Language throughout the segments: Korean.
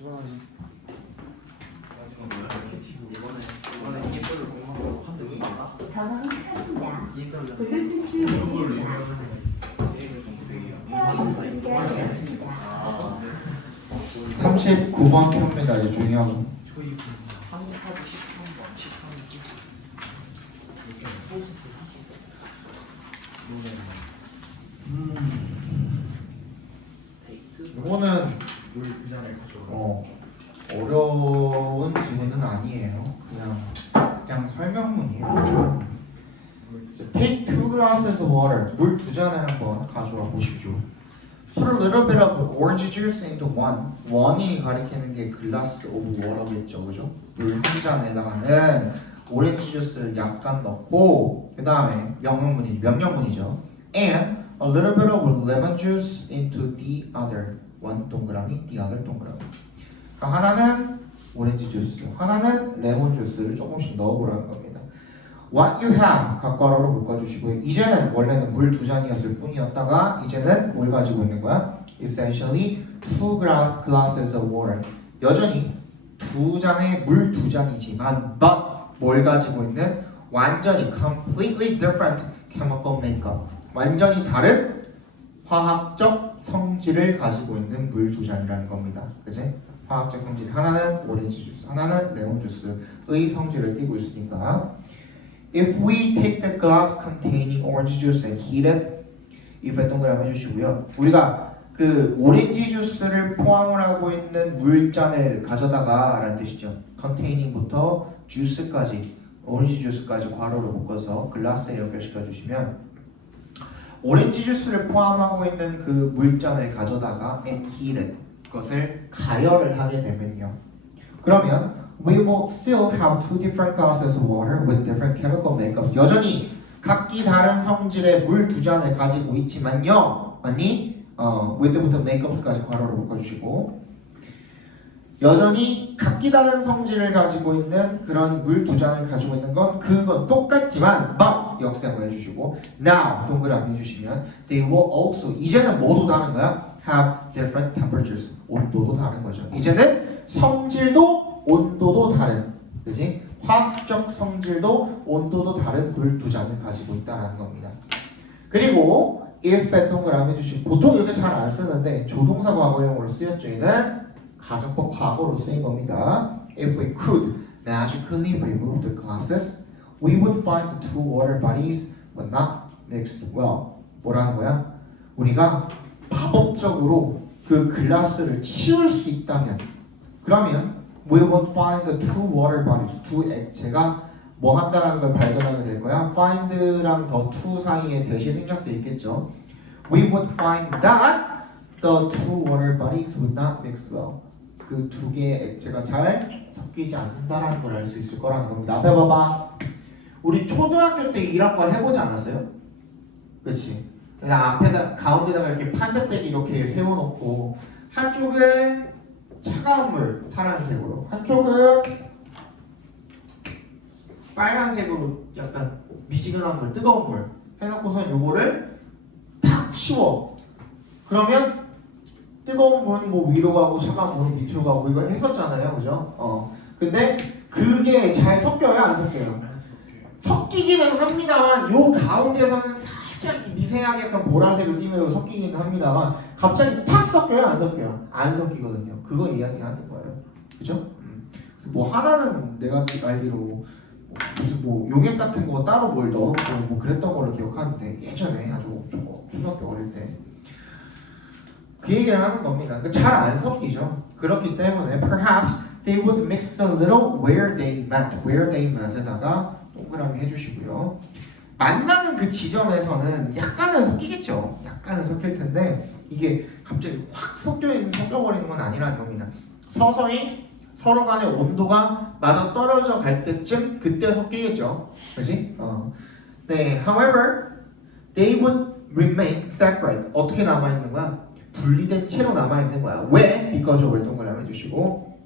집어넣어야지. 이번에 이거를 공부하고 한 대도 많아. 전원이 켜진다. 인터뷰. 불을 켜주시기 이걸로 바랍니다. 유명한 헤어짐 준비하겠습니다. 39번 표입니다. 이제 조용히 하고. 저희 3곱하기 13번 13번 이렇게 소스스 데이트 이거는 물두 잔을 가져오라. 어려운 지문은 아니에요. 그냥 설명문이에요. Take 2 glasses of water. 물 두 잔을 한번 가져와 보십시오. Put a little bit of orange juice into one. 원이 가리키는 게 glass of water겠죠, 그죠? 물 한 잔에다가는 오렌지 주스를 약간 넣고 그 다음에 명령문이죠. And a little bit of lemon juice into the other. one 동그라미, the other 동그라미. 그러니까 하나는 오렌지 주스, 하나는 레몬 주스를 조금씩 넣어보라는 겁니다. What you have 괄호로 묶어주시고요. 이제는 원래는 물 두 잔이었을 뿐이었다가 이제는 뭘 가지고 있는 거야? Essentially two glasses of water. 여전히 두 잔의 물 두 잔이지만 but 뭘 가지고 있는? 완전히 completely different chemical makeup. 완전히 다른 화학적 성질을 가지고 있는 물 두 잔이라는 겁니다. 그치? 화학적 성질 하나는 오렌지 주스, 하나는 레몬 주스의 성질을 띠고 있으니까 If we take the glass containing orange juice and heat it, if 동그라미 해주시고요. 우리가 그 오렌지 주스를 포함을 하고 있는 물잔을 가져다가 라는 뜻이죠. containing부터 juice까지, 오렌지 주스까지 괄호로 묶어서 글라스에 연결시켜 주시면 오렌지 주스를 포함하고 있는 그 물잔을 가져다가 and heat it, 그것을 가열을 하게 되면요. 그러면 we will still have two different glasses of water with different chemical makeups. 여전히 각기 다른 성질의 물 두 잔을 가지고 있지만요. 아니, with부터 makeups까지 괄호로 묶어주시고 여전히 각기 다른 성질을 가지고 있는 그런 물 두 잔을 가지고 있는 그건 똑같지만 but 역세모 해주시고 now 동그라미 해주시면 they will also 이제는 모두 다른 거야. have different temperatures. 온도도 다른 거죠. 이제는 성질도 온도도 다른, 그지? 화학적 성질도 온도도 다른 물 두 잔을 가지고 있다는 겁니다. 그리고 if 동그라미 해주시고 보통 이렇게 잘 안 쓰는데 조동사 과거형으로 쓰였죠. 얘는 가정법 과거로 쓰인 겁니다. If we could magically remove the glasses, we would find the two water bodies but not mix well. 뭐라는 거야? 우리가 마법적으로 그 글라스를 치울 수 있다면 그러면 we would find the two water bodies. 두 액체가 뭐 한다라는 걸 발견하게 될 거야. find랑 the two 사이에 대시 생략도 있겠죠. We would find that the two water bodies would not mix well. 그 두 개의 액체가 잘 섞이지 않는다라는 걸 알 수 있을 거라는 겁니다. 앞에 봐봐. 우리 초등학교 때 이런 거 해보지 않았어요? 그렇지? 앞에다 가운데다가 이렇게 판자대기 이렇게 세워놓고 한쪽은 차가운 물 파란색으로 한쪽은 빨간색으로 약간 미지근한 물 뜨거운 물 해놓고선 요거를 탁 치워. 그러면 뜨거운 물은 뭐 위로 가고 차가운 물은 밑으로 가고 이거 했었잖아요, 그죠? 근데 그게 잘 섞여요, 안 섞여요? 섞이기는 합니다만 요 가운데서는 살짝 미세하게 약간 보라색을 띠면서 섞이기는 합니다만 갑자기 팍 섞여요, 안 섞여요? 안 섞이거든요. 그거 이야기하는 거예요, 그죠? 뭐 하나는 내가 알기로 무슨 뭐 용액 같은 거 따로 뭘 넣어놓고 뭐 그랬던 걸로 기억하는데 예전에 아주 초등학교 어릴 때 그 얘기를 하는 겁니다. 그러니까 잘 안 섞이죠. 그렇기 때문에 perhaps they would mix a little where they met에다가 동그라미 해주시고요. 만나는 그 지점에서는 약간은 섞이겠죠. 약간은 섞일 텐데 이게 갑자기 확 섞여버리는 건 아니라는 겁니다. 서서히 서로 간의 온도가 맞아 떨어져 갈 때쯤 그때 섞이겠죠. 그렇지? 네. However, they would remain separate. 어떻게 남아있는 거야? 분리된 채로 남아있는 거야. 왜? Because 왜 동그라미 해주시고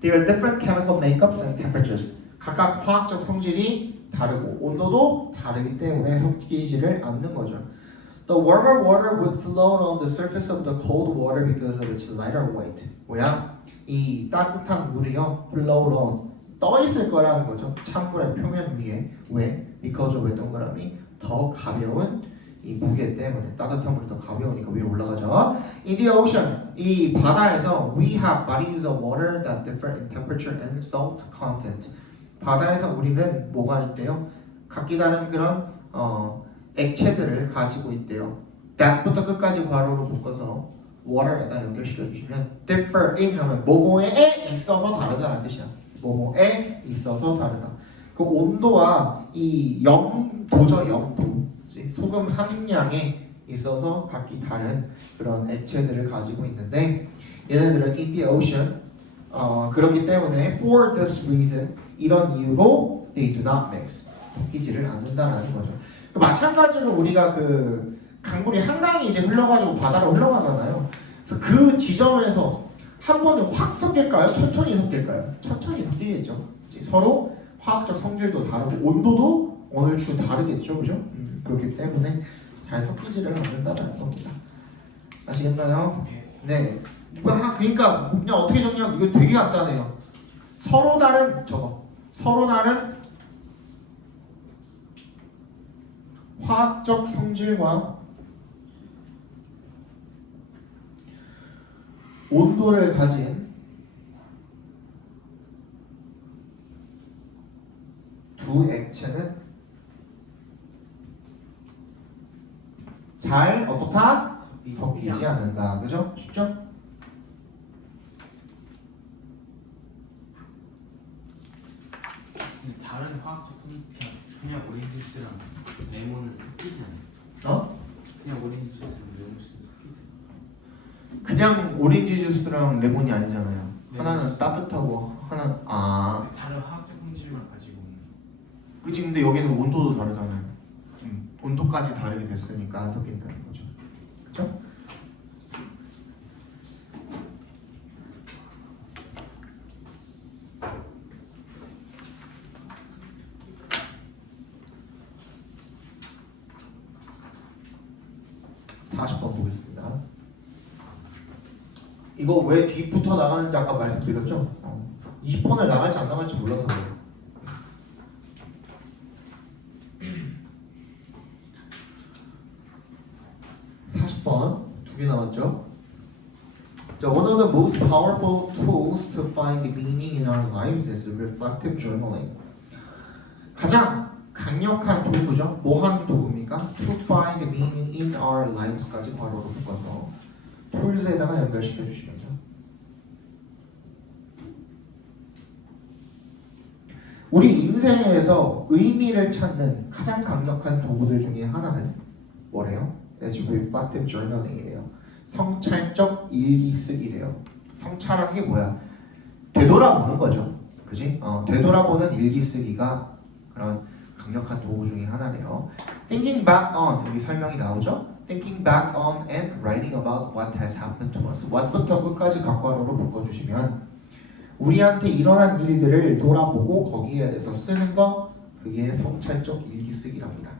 There are different chemical makeups and temperatures. 각각 화학적 성질이 다르고 온도도 다르기 때문에 섞이지를 않는 거죠. The warmer water would float on the surface of the cold water because of its lighter weight. 뭐야? 이 따뜻한 물이요, float on, 떠 있을 거라는 거죠. 찬물의 표면 위에. 왜? Because of 동그라미 더 가벼운 이 무게 때문에 따뜻한 물이 더 가벼우니까 위로 올라가죠. In the ocean, 이 바다에서 we have bodies of water that differ in temperature and salt content. 바다에서 우리는 뭐가 있대요? 각기 다른 그런 액체들을 가지고 있대요. that부터 끝까지 괄호로 묶어서 water에다 연결시켜 주시면 differ in 하면 뭐뭐에 있어서 다르다라는 뜻이야. 뭐뭐에 있어서 다르다. 그 온도와 이 영도죠, 영도. 소금 함량에 있어서 각기 다른 그런 액체들을 가지고 있는데 얘네들은 in the ocean 그렇기 때문에 for this reason 이런 이유로 they do not mix 섞이지를 않는다라는 거죠. 마찬가지로 우리가 그 강물이 한강이 이제 흘러가지고 바다로 흘러가잖아요. 그래서 그 지점에서 한 번에 확 섞일까요? 천천히 섞일까요? 천천히 섞이겠죠. 서로 화학적 성질도 다르고 온도도 어느 주 다르겠죠, 그죠? 그렇기 때문에 잘 섞이지를 않는다는 겁니다. 아시겠나요? 네. 그러니까 그냥 어떻게 정리하면 이거 되게 간단해요. 서로 다른 화학적 성질과 온도를 가진 두 액체는 잘 어떻다? 섞이지 않는다. 그죠? 쉽죠? 다른 화학적 그냥 오렌지 주스랑 레몬을 섞이지 않아요? 그냥 오렌지 주스랑 레몬 주스 섞이지 않아요? 그냥 오렌지 주스랑 레몬이 아니잖아요. 네, 하나는 주스. 따뜻하고 하나는 다른 화학적 성질만 가지고 있는. 그치. 근데 여기는 온도도 다르잖아요. 온도까지 다르게 됐으니까 안 섞인다는 거죠. 그죠? 보겠습니다. 이거 왜 뒤부터 나가는지 아까 말씀드렸죠? 20번을 나갈지 안 나갈지 몰라서 그래요. 두 개 남았죠? 자, one of the most powerful tools to find the meaning in our lives is reflective journaling. 가장 강력한 도구죠. 뭐 하는 도구입니까? To find the meaning in our lives까지 괄호로 묶어서 tools에다가 연결시켜 주시면요. 우리 인생에서 의미를 찾는 가장 강력한 도구들 중에 하나는 뭐래요? reflective journaling이래요. 성찰적 일기 쓰기래요. 성찰하는 게 뭐야? 되돌아보는 거죠. 그지? 되돌아보는 일기 쓰기가 그런 강력한 도구 중에 하나래요. Thinking back on, 여기 설명이 나오죠? Thinking back on and writing about what has happened to us. what부터 끝까지 각괄호로 묶어주시면 우리한테 일어난 일들을 돌아보고 거기에 대해서 쓰는 거, 그게 성찰적 일기 쓰기랍니다.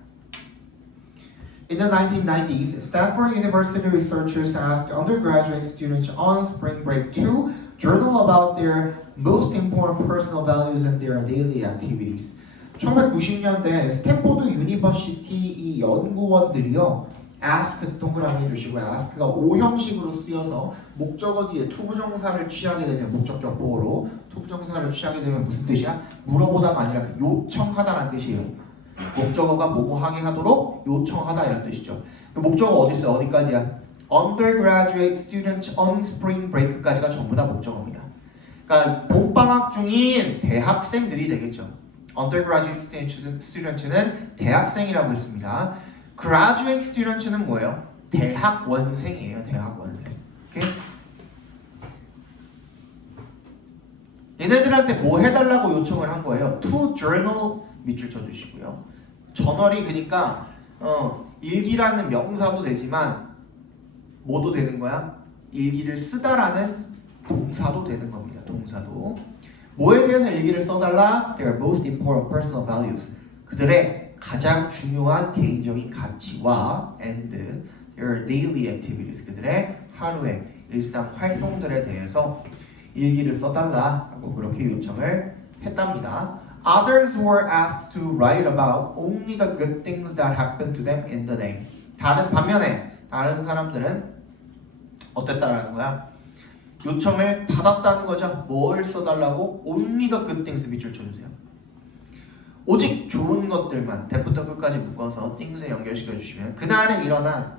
In the 1990s, Stanford University researchers asked undergraduate students on spring break to journal about their most important personal values and their daily activities. 1990년대 스탠포드 유니버시티 이 연구원들이요, ask 동그라미 해주시고요. ask가 O 형식으로 쓰여서 목적어 뒤에 투부정사를 취하게 되면 목적격 보호로 투부정사를 취하게 되면 무슨 뜻이야? 물어보다가 아니라 요청하다라는 뜻이에요. 목적어가 뭐뭐 하게 하도록 요청하다 이런 뜻이죠. 목적어 어디 있어요? 어디까지야? Undergraduate student on spring break까지가 전부 다 목적어입니다. 그러니까 봄방학 중인 대학생들이 되겠죠. Undergraduate student는 대학생이라고 했습니다. Graduate student는 뭐예요? 대학원생이에요. 대학원생. 오케이? 얘네들한테 뭐 해달라고 요청을 한 거예요? To journal 밑줄 쳐주시고요. 저널이 그러니까 일기라는 명사도 되지만 뭐도 되는 거야? 일기를 쓰다라는 동사도 되는 겁니다. 동사도. 뭐에 대해서 일기를 써달라? Their most important personal values. 그들의 가장 중요한 개인적인 가치와 and their daily activities 그들의 하루의 일상 활동들에 대해서 일기를 써달라고 그렇게 요청을 했답니다. Others were asked to write about only the good things that happened to them in the day. 반면에 다른 사람들은 어땠다라는 거야? 요청을 받았다는 거죠. 뭘 써달라고? Only the good things 밑줄 쳐주세요. 오직 좋은 것들만 대부터 끝까지 묶어서 things에 연결시켜 주시면 그날에 일어난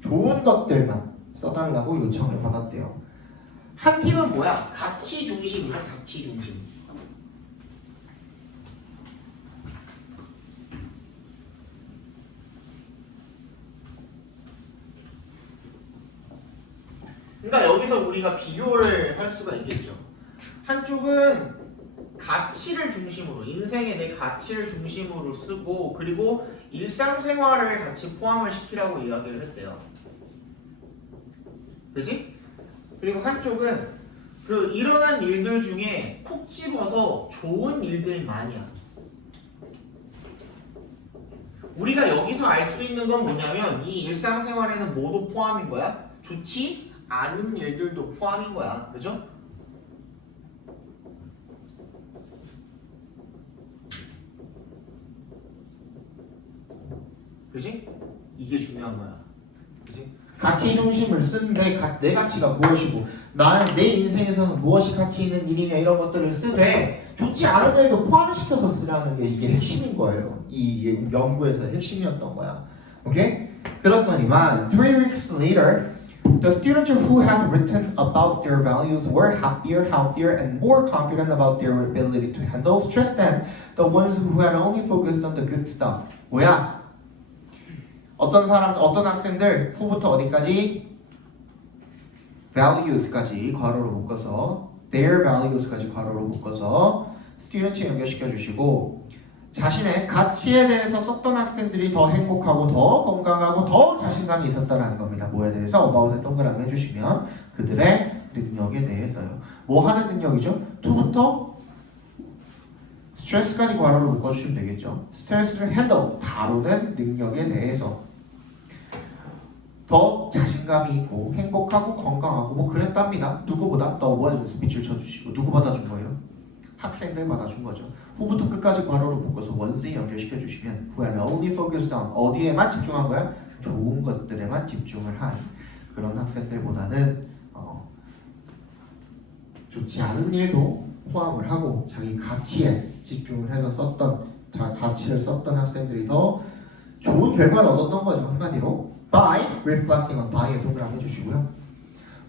좋은 것들만 써달라고 요청을 받았대요. 한 팀은 뭐야? 가치 중심이야. 가치 중심. 그러니까 여기서 우리가 비교를 할 수가 있겠죠. 한쪽은 가치를 중심으로 인생의 내 가치를 중심으로 쓰고 그리고 일상생활을 같이 포함을 시키라고 이야기를 했대요. 그지? 그리고 한쪽은 그 일어난 일들 중에 콕 집어서 좋은 일들만이야. 우리가 여기서 알 수 있는 건 뭐냐면 이 일상생활에는 모두 포함인 거야. 좋지 않은 일들도 포함인 거야. 그죠? 그지? 이게 중요한 거야. 그지? 가치 중심을 쓴 내 가치가 무엇이고 나는 내 인생에서는 무엇이 가치 있는 일이냐 이런 것들을 쓰되 좋지 않은 일도 포함시켜서 쓰라는 게 이게 핵심인 거예요. 이 연구에서 핵심이었던 거야. 오케이? 그렇더니만 3 weeks later the students who had written about their values were happier, healthier, and more confident about their ability to handle stress than the ones who had only focused on the good stuff. 뭐야? 어떤 학생들 후부터 어디까지? values까지 괄호로 묶어서 their values까지 괄호로 묶어서 student에 연결시켜 주시고 자신의 가치에 대해서 썼던 학생들이 더 행복하고 더 건강하고 더 자신감이 있었다는 겁니다. 뭐에 대해서? about에 동그라미 해주시면 그들의 능력에 대해서요. 뭐 하는 능력이죠? to부터 스트레스까지 괄호로 묶어주시면 되겠죠. 스트레스를 handle, 다루는 능력에 대해서 더 자신감이 있고 행복하고 건강하고 뭐 그랬답니다. 누구보다 the ones 밑줄 쳐주시고 누구 받아준 거예요? 학생들 받아준 거죠. 후부터 끝까지 괄호로 묶어서 ones에 연결시켜 주시면 who had only focused on 어디에만 집중한 거야? 좋은 것들에만 집중을 한 그런 학생들보다는 좋지 않은 일도 포함을 하고 자기 가치에 집중을 해서 가치를 썼던 학생들이 더 좋은 결과를 얻었던 거죠. 한마디로 by reflecting on by에 동그라미 해주시고요.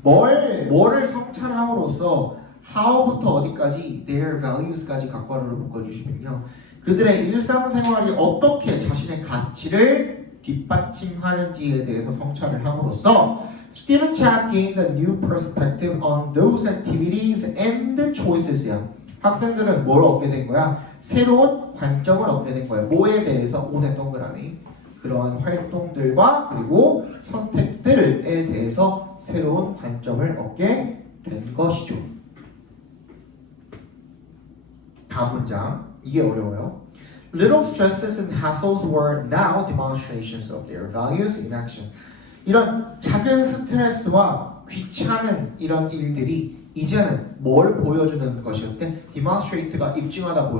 뭐를 성찰함으로써 how부터 어디까지 their values까지 각괄호를 묶어주시면요. 그들의 일상생활이 어떻게 자신의 가치를 뒷받침하는지에 대해서 성찰을 함으로써 students had gained a new perspective on those activities and choices야. 학생들은 뭘 얻게 된 거야? 새로운 관점을 얻게 된 거야. 뭐에 대해서? 오늘 동그라미. 그러한 활동들과 그리고 선택들에 대해서 새로운 관점을 얻게 된 것이죠. 다음 문장. 이게 어려워요. Little stresses and hassles were now demonstrations of their values in action. 이런 작은 스트레스와 귀찮은 이런 일들이 이제는 뭘 보여주는 것이었대? demonstrate가 입증하다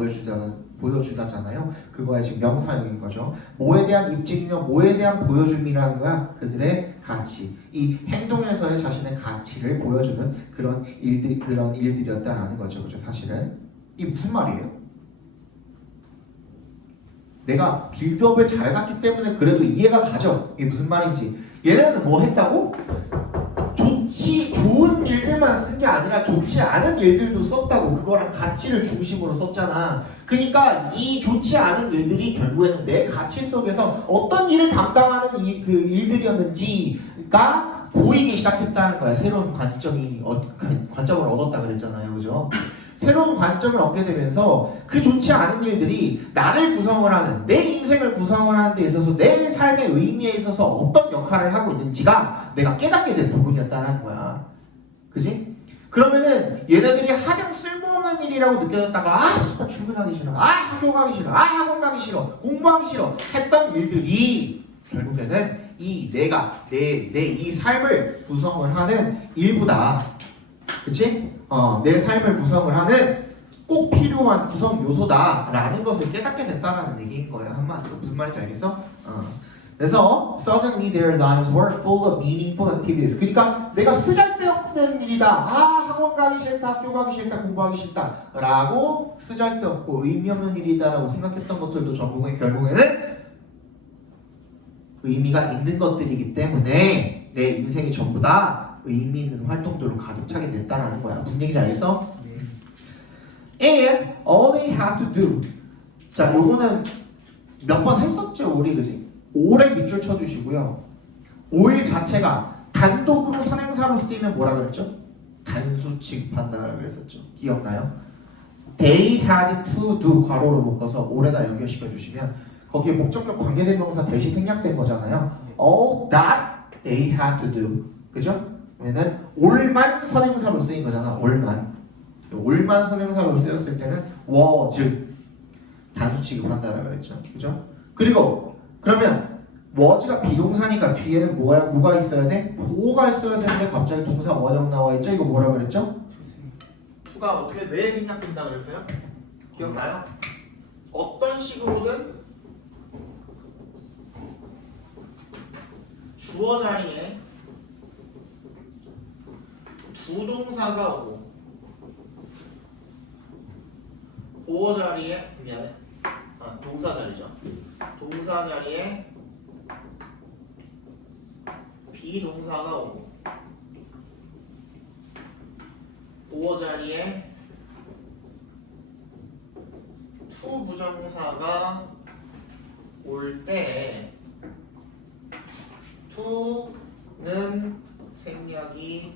보여주다잖아요. 그거의 지금 명사형인 거죠. 뭐에 대한 입증이며 뭐에 대한 보여줌이라는 거야? 그들의 가치. 이 행동에서의 자신의 가치를 보여주는 그런 일들이었다라는 거죠. 그죠? 사실은 이게 무슨 말이에요? 내가 빌드업을 잘 갔기 때문에 그래도 이해가 가죠. 이게 무슨 말인지. 얘네는 뭐 했다고? 좋은 일들만 쓴 게 아니라 좋지 않은 일들도 썼다고. 그거랑 가치를 중심으로 썼잖아. 그러니까 이 좋지 않은 일들이 결국에는 내 가치 속에서 어떤 일을 담당하는 그 일들이었는지가 보이기 시작했다는 거야. 새로운 관점을 얻었다 그랬잖아요. 그죠? 새로운 관점을 얻게 되면서 그 좋지 않은 일들이 나를 구성을 하는, 내 인생을 구성을 하는 데 있어서 내 삶의 의미에 있어서 어떤 역할을 하고 있는지가 내가 깨닫게 된 부분이었다는 거야. 그지? 그러면은 얘네들이 하등 쓸모없는 일이라고 느껴졌다가 아 씨발 출근하기 싫어, 아 학교 가기 싫어, 아 학원 가기 싫어, 공부하기 싫어 했던 일들이 결국에는 이 내가 내 이 삶을 구성을 하는 일부다. 그치? 내 삶을 구성을 하는 꼭 필요한 구성 요소다라는 것을 깨닫게 됐다라는 얘기인 거야. 한마디로 무슨 말인지 알겠어? 그래서 suddenly their lives were full of meaningful activities. 그러니까 내가 쓰잘데없는 일이다. 아 학원 가기 싫다, 학교 가기 싫다, 공부하기 싫다라고 쓰잘데없고 의미 없는 일이다라고 생각했던 것들도 결국에는 의미가 있는 것들이기 때문에 내 인생이 전부 다 의미 있는 활동들로 가득 차게 됐다라는 거야. 무슨 얘기인지 알겠어? And all they had to do. 자, 요거는 몇 번 했었죠, 우리 그지? 올해 밑줄 쳐주시고요. 올 자체가 단독으로 선행사로 쓰이면 뭐라 그랬죠? 단수 취급한다라고 그랬었죠. 기억나요? They had to do 괄호로 묶어서 올해다 연결시켜 주시면 거기에 목적격 관계대명사 대시 생략된 거잖아요. All that they had to do. 그죠? 그러면은 올만 선행사로 쓰인 거잖아. 올만 선행사로 쓰였을 때는 was 단수 취급한다라고 그랬죠. 그죠? 그리고 그러면 was가 비동사니까 뒤에는 뭐가 있어야 돼? 보호가 있어야 되는데 갑자기 동사 원형 나와 있죠. 이거 뭐라 그랬죠? 투가 어떻게 왜 생략된다 그랬어요? 기억나요? 어떤 식으로든 주어 자리에 두 동사가 오고 보어 자리에 동사 자리죠. 동사 자리에 비동사가 오고 보어 자리에 투 부정사가 올 때 투는 생략이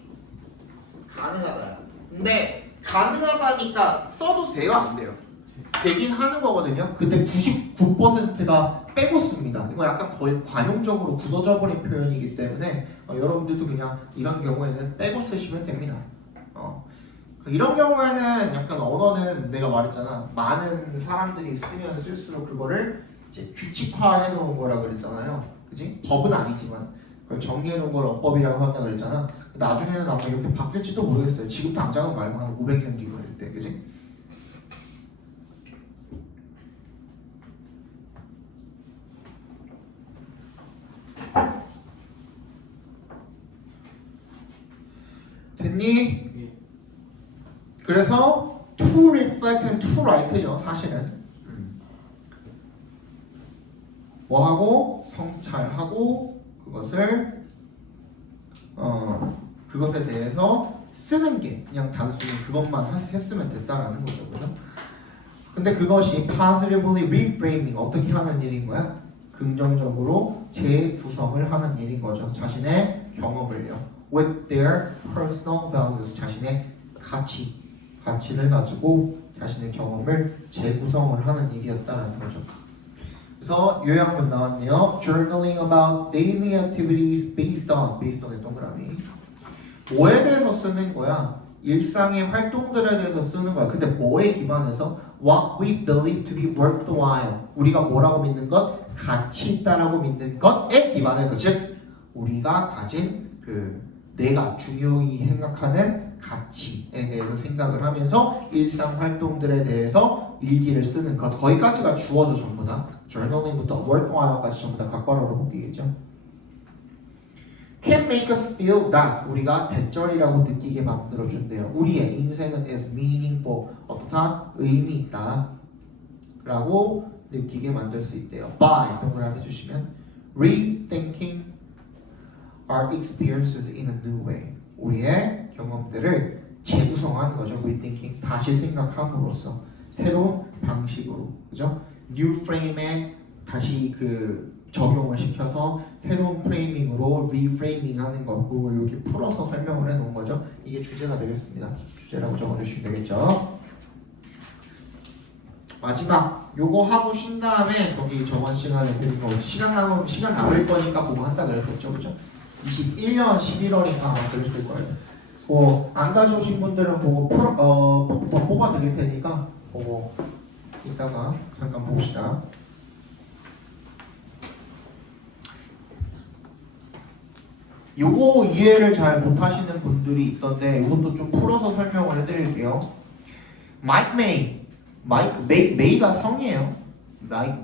가능하다. 근데 가능하다니까 써도 돼요, 안 돼요? 되긴 하는 거거든요. 근데 99%가 빼고 씁니다. 이거 약간 거의 관용적으로 굳어져 버린 표현이기 때문에 여러분들도 그냥 이런 경우에는 빼고 쓰시면 됩니다. 이런 경우에는 약간 언어는 내가 말했잖아. 많은 사람들이 쓰면 쓸수록 그거를 이제 규칙화해 놓은 거라고 그랬잖아요. 그지? 법은 아니지만 그걸 정리해 놓은 걸 어법이라고 한다고 그랬잖아. 나중에는 아마 이렇게 바뀔지도 모르겠어요. 지금 당장은 말고 한 500년 뒤 걸릴 때, 그지? 됐니? 예. 그래서 to reflect and to write죠, 사실은. 뭐하고 성찰하고 그것에 대해서 쓰는 게 그냥 단순히 그것만 했으면 됐다라는 거죠, 그죠? 근데 그것이 positively reframing 어떻게 하는 일인 거야? 긍정적으로 재구성을 하는 일인 거죠. 자신의 경험을요. With their personal values 자신의 가치를 가지고 자신의 경험을 재구성을 하는 일이었다라는 거죠. 그래서 요약문 나왔네요. Journaling about daily activities based on의 동그라미. 뭐에 대해서 쓰는 거야? 일상의 활동들에 대해서 쓰는 거야. 근데 뭐에 기반해서? What we believe to be worthwhile. 우리가 뭐라고 믿는 것? 가치 있다라고 믿는 것에 기반해서, 즉 우리가 가진 내가 중요히 생각하는 가치에 대해서 생각을 하면서 일상 활동들에 대해서 일기를 쓰는 것. 거기까지가 주어져 전부 다. journaling부터 worthwhile까지 전부 다 각괄호로 묶이겠죠. Can make us feel that 우리가 대절이라고 느끼게 만들어준대요. 우리의 인생은 is meaningful 어떻다? 의미 있다 라고 느끼게 만들 수 있대요. By 동그라미 주시면 rethinking our experiences in a new way. 우리의 경험들을 재구성하는 거죠. rethinking 다시 생각함으로써 새로운 방식으로, 그죠? new frame에 다시 적용을 시켜서 새로운 프레이밍으로 리프레이밍 하는 거고 이렇게 풀어서 설명을 해놓은 거죠. 이게 주제가 되겠습니다. 주제라고 적어주시면 되겠죠. 마지막 요거 하고 쉰 다음에 거기 저번 시간에 드린 거 시간 남을 거니까 그거 한다 그랬었죠, 그죠? 21년 11월인가 아마 그랬을 거예요. 안 가져오신 분들은 보고 더 뽑아 드릴 테니까 보고 이따가 잠깐 봅시다. 요거 이해를 잘 못하시는 분들이 있던데 이것도 좀 풀어서 설명을 해드릴게요. 메이가 성이에요.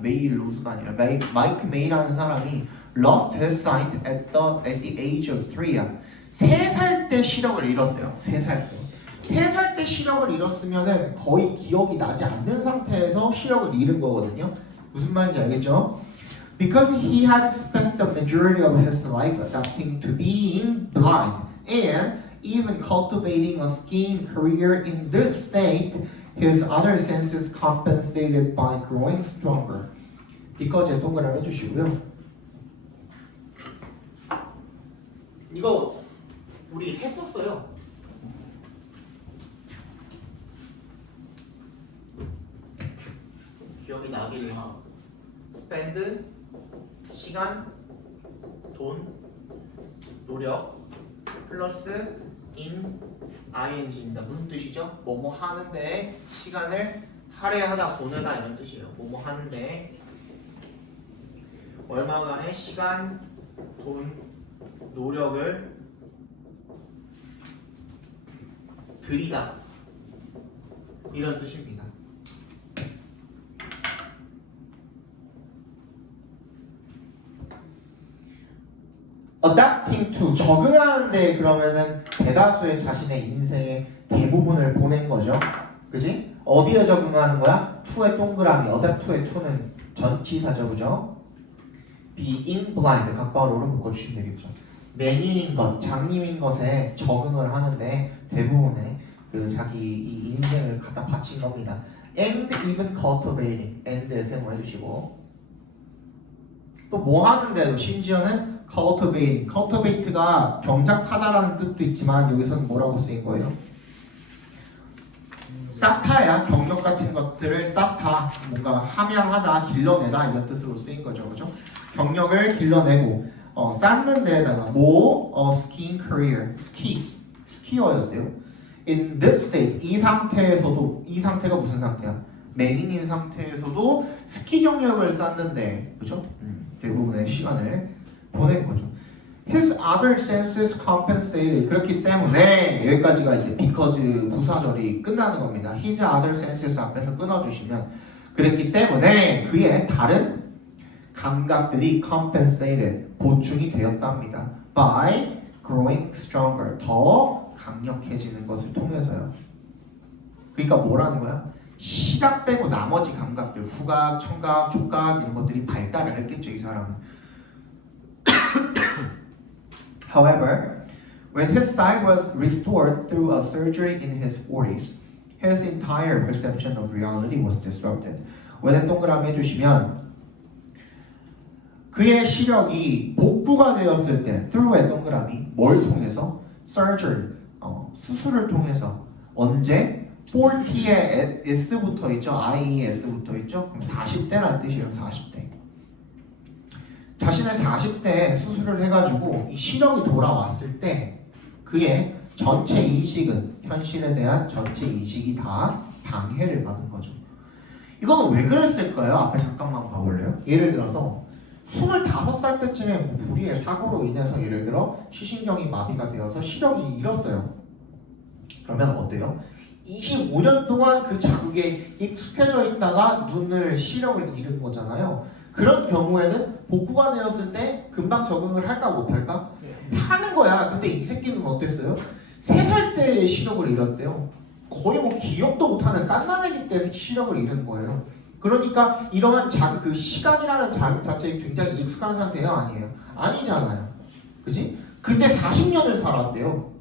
메이 로즈가 아니라 마이크 메이라는 사람이 lost his sight at the age of 3야. 3살 때 시력을 잃었대요. 3살 때. 3살 때 시력을 잃었으면은 거의 기억이 나지 않는 상태에서 시력을 잃은 거거든요. 무슨 말인지 알겠죠? Because he had spent the majority of his life adapting to being blind and even cultivating a skiing career in this state, his other senses compensated by growing stronger. Because 동그라미 해주시고요. 이거 우리 했었어요. 기억이 나길. spend 시간, 돈, 노력 플러스 in ing입니다. 무슨 뜻이죠? 뭐뭐 하는데 시간을 할애하다 보내다 이런 뜻이에요. 뭐뭐 하는데 얼마간의 시간, 돈, 노력을 들이다 이런 뜻입니다. adapting to 적응하는데 그러면은 대다수의 자신의 인생의 대부분을 보낸 거죠. 그지? 어디에 적응하는 거야? to의 동그라미 adapt to의 to는 전치사죠. 그죠? being blind 각바로를 묶어주시면 되겠죠. 맹인인 것, 장님인 것에 적응을 하는데 대부분의 그 자기 이 인생을 갖다 바친 겁니다. and even cultivating and 세모해주시고 또 뭐 하는데도 심지어는 cultivate가 경작하다라는 뜻도 있지만 여기서는 뭐라고 쓰인 거예요? 쌓다야. 경력 같은 것들을 쌓다, 뭔가 함양하다, 길러내다 이런 뜻으로 쓰인 거죠. 그죠? 경력을 길러내고 쌓는 데에다가 skiing career, 스키어였대요. In this state, 이 상태에서도, 이 상태가 무슨 상태야? 맹인인 상태에서도 스키 경력을 쌓는데, 그죠? 대부분의 시간을 보낸 거죠. His other senses compensated. 그렇기 때문에 여기까지가 이제 because 부사절이 끝나는 겁니다. His other senses 앞에서 끊어주시면 그랬기 때문에 그의 다른 감각들이 compensated 보충이 되었답니다. By growing stronger. 더 강력해지는 것을 통해서요. 그러니까 뭐라는 거야? 시각 빼고 나머지 감각들, 후각, 청각, 촉각 이런 것들이 발달을 했겠죠, 이 사람은. However, when his sight was restored through a surgery in his 40s, his entire perception of reality was disrupted. when 동그라미 해주시면 그의 시력이 복구가 되었을 때 through의 동그라미 뭘 통해서? surgery, 수술을 통해서. 언제? 40에 S 붙어 있죠. IES 붙어 있죠. 그럼 40대라는 뜻이에요. 40대. 자신의 40대에 수술을 해가지고 이 시력이 돌아왔을 때 그의 전체 인식은 현실에 대한 전체 인식이 다 방해를 받은 거죠. 이거는 왜 그랬을까요? 앞에 잠깐만 봐볼래요? 예를 들어서 25살 때쯤에 뭐 불의의 사고로 인해서 예를 들어 시신경이 마비가 되어서 시력이 잃었어요. 그러면 어때요? 25년 동안 그 자극에 익숙해져 있다가 눈을 시력을 잃은 거잖아요. 그런 경우에는 복구가 되었을 때 금방 적응을 할까 못할까? 하는 거야. 근데 이 새끼는 어땠어요? 3살 때 시력을 잃었대요. 거의 뭐 기억도 못하는 깐난아기 때 시력을 잃은 거예요. 그러니까 이러한 자극, 그 시간이라는 자극 자체에 굉장히 익숙한 상태예요? 아니에요? 아니잖아요. 그지? 근데 40년을 살았대요.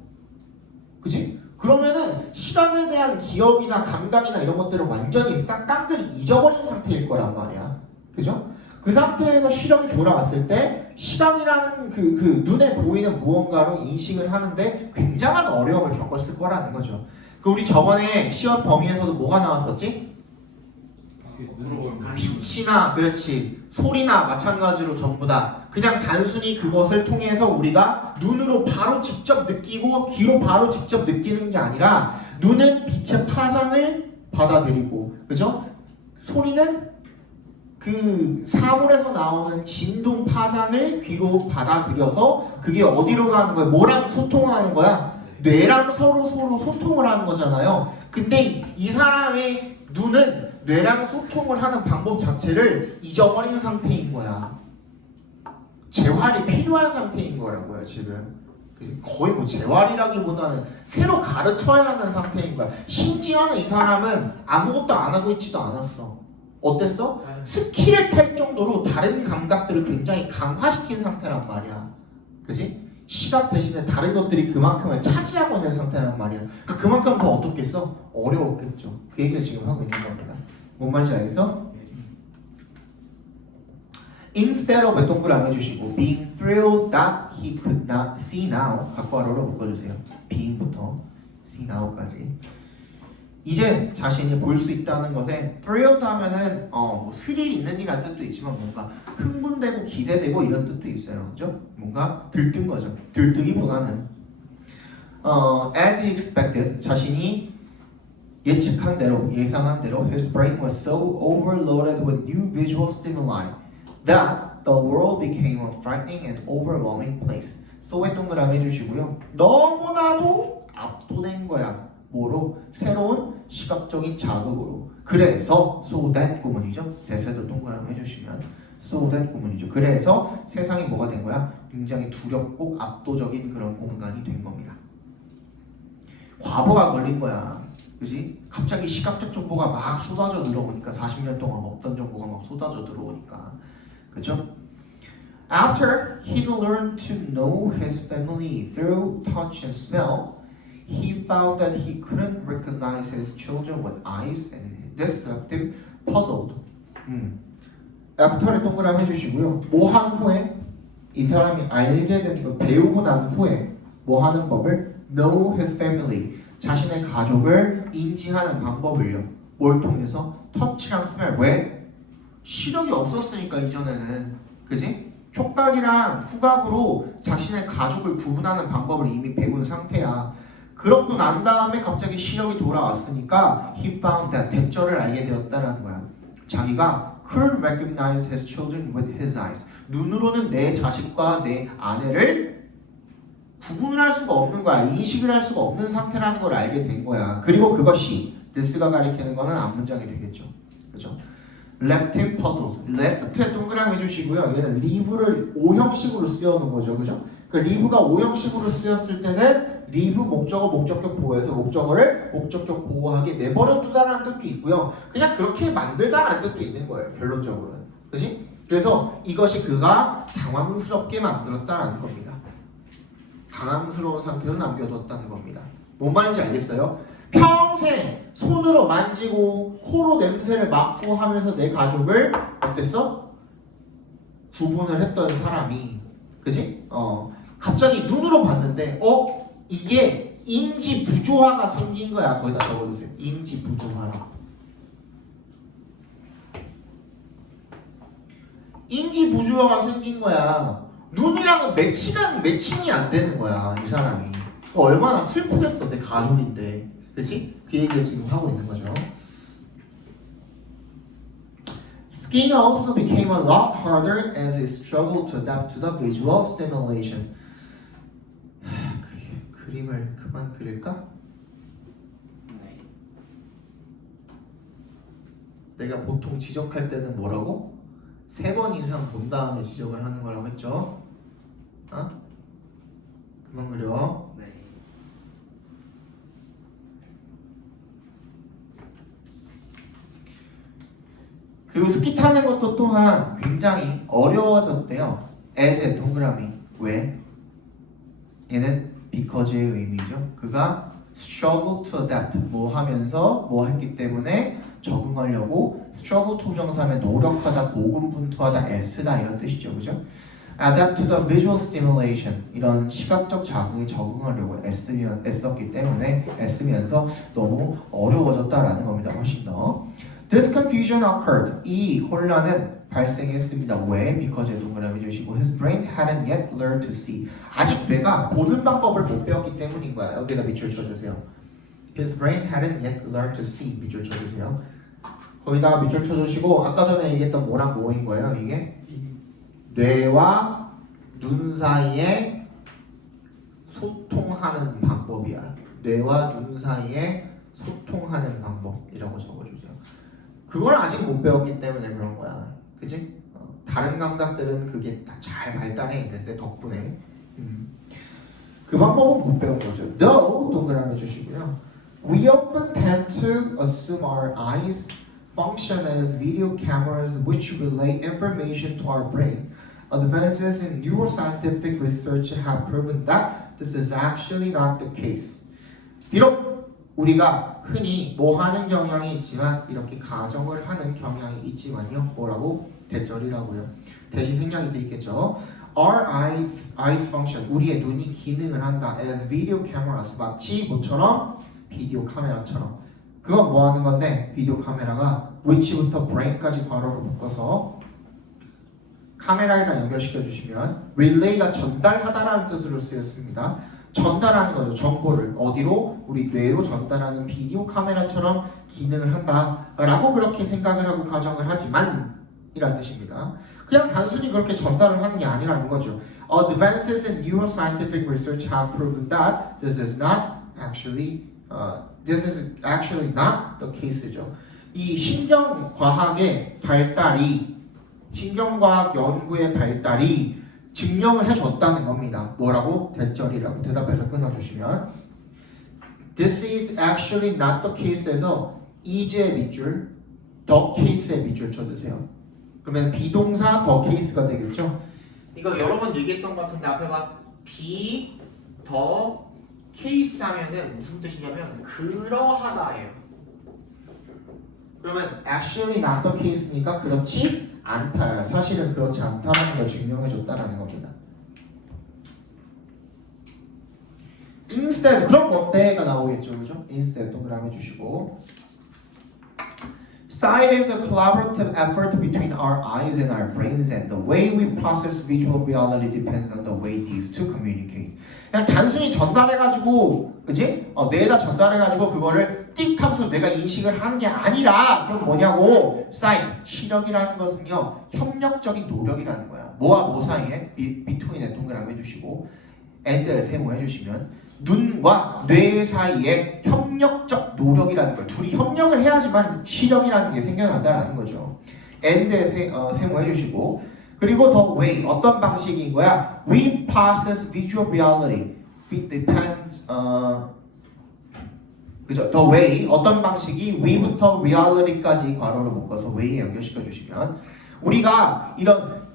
그지? 그러면은 시간에 대한 기억이나 감각이나 이런 것들을 완전히 싹 깡그리 잊어버린 상태일 거란 말이야. 그죠? 그 상태에서 시력이 돌아왔을 때 시간이라는 그 눈에 보이는 무언가로 인식을 하는데 굉장한 어려움을 겪었을 거라는 거죠. 그 우리 저번에 시험 범위에서도 뭐가 나왔었지? 빛이나 그렇지 소리나 마찬가지로 전부 다 그냥 단순히 그것을 통해서 우리가 눈으로 바로 직접 느끼고 귀로 바로 직접 느끼는 게 아니라 눈은 빛의 파장을 받아들이고 그죠? 소리는 그 사물에서 나오는 진동 파장을 귀로 받아들여서 그게 어디로 가는 거야? 뭐랑 소통하는 거야? 뇌랑 서로 소통을 하는 거잖아요. 근데 이 사람의 눈은 뇌랑 소통을 하는 방법 자체를 잊어버린 상태인 거야. 재활이 필요한 상태인 거라고요 지금. 거의 뭐 재활이라기보다는 새로 가르쳐야 하는 상태인 거야. 심지어는 이 사람은 아무것도 안 하고 있지도 않았어. 어땠어? 스킬을 탈 정도로 다른 감각들을 굉장히 강화시킨 상태란 말이야. 그지? 시각 대신에 다른 것들이 그만큼을 차지하고 있는 상태란 말이야. 그러니까 그만큼 더 어떻겠어? 어려웠겠죠. 그 얘기를 지금 하고 있는 겁니다. 뭔 말인지 알겠어? Instead of 동그라미 해주시고 being thrilled that he could not see now 각괄호로 묶어주세요. being부터 see now까지 이제 자신이 볼 수 있다는 것에 thrilled 하면은 뭐 스릴 있는 이라는 뜻도 있지만 뭔가 흥분되고 기대되고 이런 뜻도 있어요. 그죠? 뭔가 들뜬 거죠. 들뜨기보다는 as expected 자신이 예측한 대로 예상한 대로 his brain was so overloaded with new visual stimuli that the world became a frightening and overwhelming place. 소에 동그라미 해주시고요. 너무나도 압도된 거야. 뭐로? 새로운 시각적인 자극으로. 그래서 so that 구문이죠. 대세도 동그라미 해주시면 so that 구문이죠. 그래서 세상이 뭐가 된 거야? 굉장히 두렵고 압도적인 그런 공간이 된 겁니다. 과부가 걸린 거야. 그지? 갑자기 시각적 정보가 막 쏟아져 들어오니까 40년 동안 없던 정보가 막 쏟아져 들어오니까 그죠? After he'd learned to know his family through touch and smell, he found that he couldn't recognize his children with eyes and deceptive puzzled. After를 동그라미 해주시고요. 뭐 한 후에 이 사람이 알게 된 거 배우고 난 후에 뭐 하는 법을 know his family 자신의 가족을 인지하는 방법을요. 뭘 통해서? 터치랑 스멜. 왜? 시력이 없었으니까 이전에는. 그지? 촉각이랑 후각으로 자신의 가족을 구분하는 방법을 이미 배운 상태야. 그렇고 난 다음에 갑자기 시력이 돌아왔으니까 he found that 대절을 알게 되었다라는 거야. 자기가 couldn't recognize his children with his eyes. 눈으로는 내 자식과 내 아내를 구분을 할 수가 없는 거야. 인식을 할 수가 없는 상태라는 걸 알게 된 거야. 그리고 그것이 this가 가리키는 거는 앞문장이 되겠죠. 그죠? left him puzzled. left에 동그라미 해주시고요. 얘는 leave를 O형식으로 쓰여놓은 거죠. 그죠? 그 leave가 O형식으로 쓰였을 때는 leave 목적어 목적격 보호해서 목적어를 목적격 보호하게 내버려두다라는 뜻도 있고요. 그냥 그렇게 만들다라는 뜻도 있는 거예요. 결론적으로는. 그지? 그래서 이것이 그가 당황스럽게 만들었다라는 겁니다. 당황스러운 상태로 남겨뒀다는 겁니다. 뭔 말인지 알겠어요? 평생 손으로 만지고 코로 냄새를 맡고 하면서 내 가족을 어땠어? 구분을 했던 사람이 그지? 갑자기 눈으로 봤는데 이게 인지 부조화가 생긴 거야. 거기다 적어주세요. 인지 부조화. 인지 부조화가 생긴 거야. 눈이랑은 매칭이 안 되는 거야. 이 사람이. 얼마나 슬프겠어. 내 가족인데. 그치? 그 얘기를 지금 하고 있는 거죠. Skiing also became a lot harder as he struggled to adapt to the visual stimulation. 그림을 그만 그릴까? 네. 내가 보통 지적할 때는 뭐라고? 3번 이상 본 다음에 지적을 하는 거라고 했죠? 그만 그려. 네. 그리고 스키 타는 것도 또한 굉장히 어려워졌대요. as의 동그라미. 왜? 얘는 because의 의미죠. 그가 struggle to adapt. 뭐 하면서 뭐 했기 때문에 적응하려고 struggle 초정사면 노력하다, 고군분투하다, 애쓰다 이런 뜻이죠. 그죠? adapt to the visual stimulation. 이런 시각적 자극에 적응하려고 애쓰기 때문에 애쓰면서 너무 어려워졌다라는 겁니다. 훨씬 더. This confusion occurred. 이 혼란은 발생했습니다. 왜? Because에 동그라미 주시고 His brain hadn't yet learned to see. 아직 뇌가 보는 방법을 못 배웠기 때문인 거야. 여기다 밑줄 쳐주세요. His brain hadn't yet learned to see. 밑줄 쳐주세요. 거기다가 밑줄 쳐주시고 아까 전에 얘기했던 뭐랑 뭐인 거예요? 이게 뇌와 눈 사이에 소통하는 방법이야. 뇌와 눈 사이에 소통하는 방법이라고 적어주세요. 그걸 아직 못 배웠기 때문에 그런 거야. 그치? 다른 감각들은 그게 다 잘 발달해 있는데 덕분에 그 방법은 못 배운 거죠. Though 동그라미 주시고요. We often tend to assume our eyes function as video cameras which relay information to our brain. Advances in neuroscientific research have proven that this is actually not the case. 비록 우리가 흔히 뭐 하는 경향이 있지만 이렇게 가정을 하는 경향이 있지만요. 뭐라고? 대절이라고요. 대신 생략이 돼 있겠죠. Our eyes function, 우리의 눈이 기능을 한다 as video cameras, 마치 뭐처럼? 비디오 카메라처럼. 그건 뭐 하는 건데? 비디오 카메라가 which부터 brain까지 괄호로 묶어서 카메라에다 연결시켜 주시면 relay가 전달하다라는 뜻으로 쓰였습니다. 전달하는 거죠. 정보를 어디로? 우리 뇌로 전달하는 비디오 카메라처럼 기능을 한다라고 그렇게 생각을 하고 가정을 하지만 이란 뜻입니다. 그냥 단순히 그렇게 전달을 하는 게 아니라는 거죠. Advances in neuroscientific research have proven that this is actually not the case죠. 이 신경과학의 발달이 신경과학 연구의 발달이 증명을 해줬다는 겁니다. 뭐라고? 대절이라고 대답해서 끊어주시면 This is actually not the case에서 is의 밑줄, the case의 밑줄 쳐주세요. 그러면 비동사 the case가 되겠죠? 이거 여러 번 얘기했던 것 같은데 앞에 봐 be the case 하면은 무슨 뜻이냐면 그러하다예요. 그러면 actually not the case니까 그렇지 않다. 사실은 그렇지 않다라는 걸 증명해줬다라는 겁니다. Instead, 그럼 뭔데가 나오겠죠, 그죠? Instead 동그라미 주시고 Sight is a collaborative effort between our eyes and our brains, and the way we process visual reality depends on the way these two communicate. 그냥 단순히 전달해가지고, 그지? 뇌에다 전달해가지고 그거를 띡 하면서 내가 인식을 하는 게 아니라 그럼 뭐냐고? Sight, 시력이라는 것은요 협력적인 노력이라는 거야. 뭐와 뭐 사이에? between에 동그라미 해주시고 and를 세모해주시면 눈과 뇌 사이에 협력적 노력이라는 거예요. 둘이 협력을 해야지만 시력이라는 게 생겨난다라는 거죠. and에 세모해주시고 그리고 the way 어떤 방식인 거야? We process visual reality. It depends. 그죠? The way 어떤 방식이 we부터 reality까지 괄호를 묶어서 way에 연결시켜 주시면 우리가 이런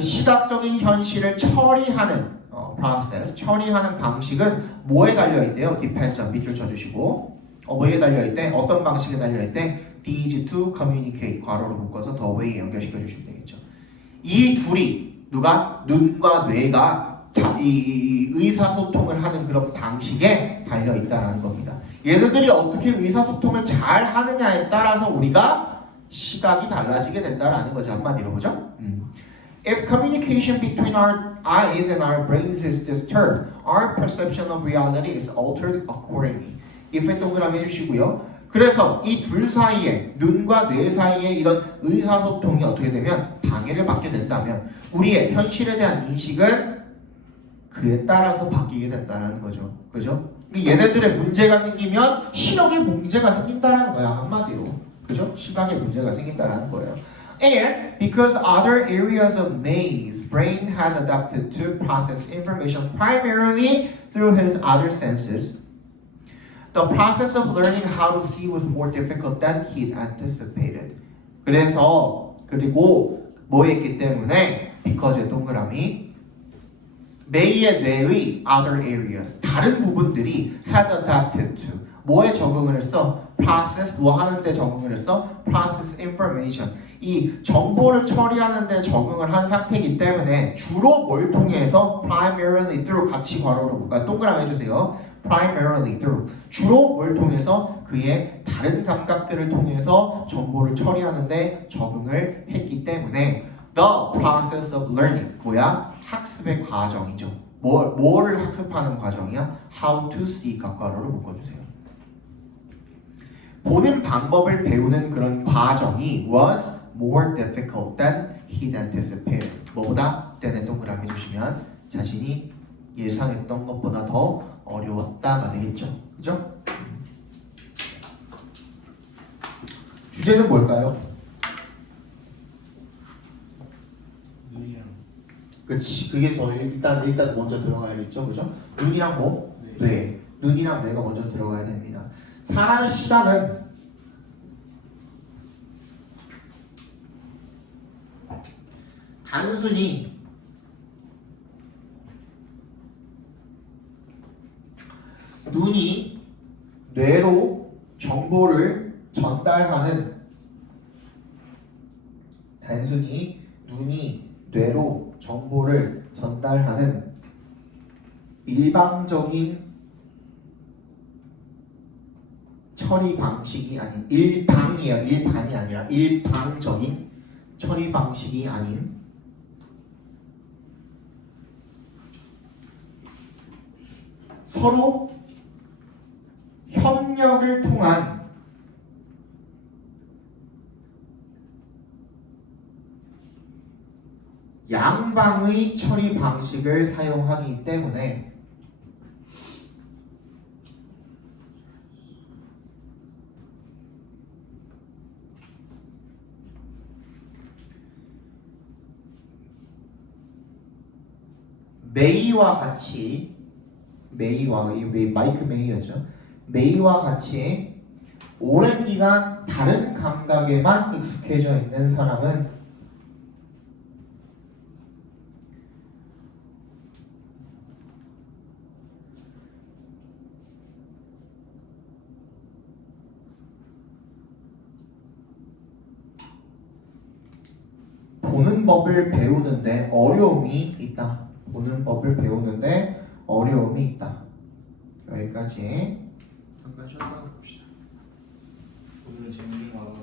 시각적인 현실을 처리하는 process, 처리하는 방식은 뭐에 달려 있대요? depends on 밑줄 쳐주시고 뭐에 달려 있대? 어떤 방식에 달려 있대? these to communicate 괄호로 묶어서 the way에 연결시켜 주시면 되겠죠. 이 둘이 누가? 눈과 뇌가 이 의사소통을 하는 그런 방식에 달려 있다라는 겁니다. 얘네들이 어떻게 의사소통을 잘 하느냐에 따라서 우리가 시각이 달라지게 된다라는 거죠. 한마디로 보죠. If communication between our eyes and our brains is disturbed, our perception of reality is altered accordingly. if에 동그라미 해주시고요. 그래서 이 둘 사이에 눈과 뇌 사이에 이런 의사소통이 어떻게 되면 방해를 받게 된다면 우리의 현실에 대한 인식은 그에 따라서 바뀌게 된다는 거죠. 그죠? 얘네들의 문제가 생기면 시력에 문제가 생긴다는 거야. 한마디로. 그죠? 시각에 문제가 생긴다는 거예요. And because other areas of May's brain had adapted to process information primarily through his other senses, the process of learning how to see was more difficult than he'd anticipated. 그리고 뭐였기 때문에 because의 동그라미 May의 뇌의 other areas 다른 부분들이 had adapted to 뭐에 적응을 했어? process 뭐 하는데 적응을 했어? process information 이 정보를 처리하는 데 적응을 한 상태이기 때문에 주로 뭘 통해서 primarily through 같이 괄호로 동그라미 해주세요. primarily through 주로 뭘 통해서 그의 다른 감각들을 통해서 정보를 처리하는데 적응을 했기 때문에 the process of learning 뭐야? 학습의 과정이죠. 뭐를 학습하는 과정이야? How to see 각과로를 묶어주세요. 보는 방법을 배우는 그런 과정이 was more difficult than he'd anticipated. 뭐보다? 땐에 동그라미 주시면 자신이 예상했던 것보다 더 어려웠다가 되겠죠. 그죠? 주제는 뭘까요? 눈이랑 그치. 그게 더 일단 먼저 들어가야겠죠. 그죠? 눈이랑 뭐? 네. 뇌. 눈이랑 뇌가 먼저 들어가야 됩니다. 사람의 시각은 단순히 눈이 뇌로 정보를 전달하는 단순히 눈이 뇌로 정보를 전달하는 일방적인 처리 방식이 아닌 일방이에요. 일반이 아니라 일방적인 처리 방식이 아닌 서로 협력을 통한 양방의 처리 방식을 사용하기 때문에 메이와 같이 마이크 메이였죠. 메이와 같이 오랜 기간 다른 감각에만 익숙해져 있는 사람은 보는 법을 배우는데 어려움이 있다. 보는 법을 배우는데 어려움이 있다. 여기까지 잠깐 쉬었다가 봅시다. 오늘은 재밌는 거 하다가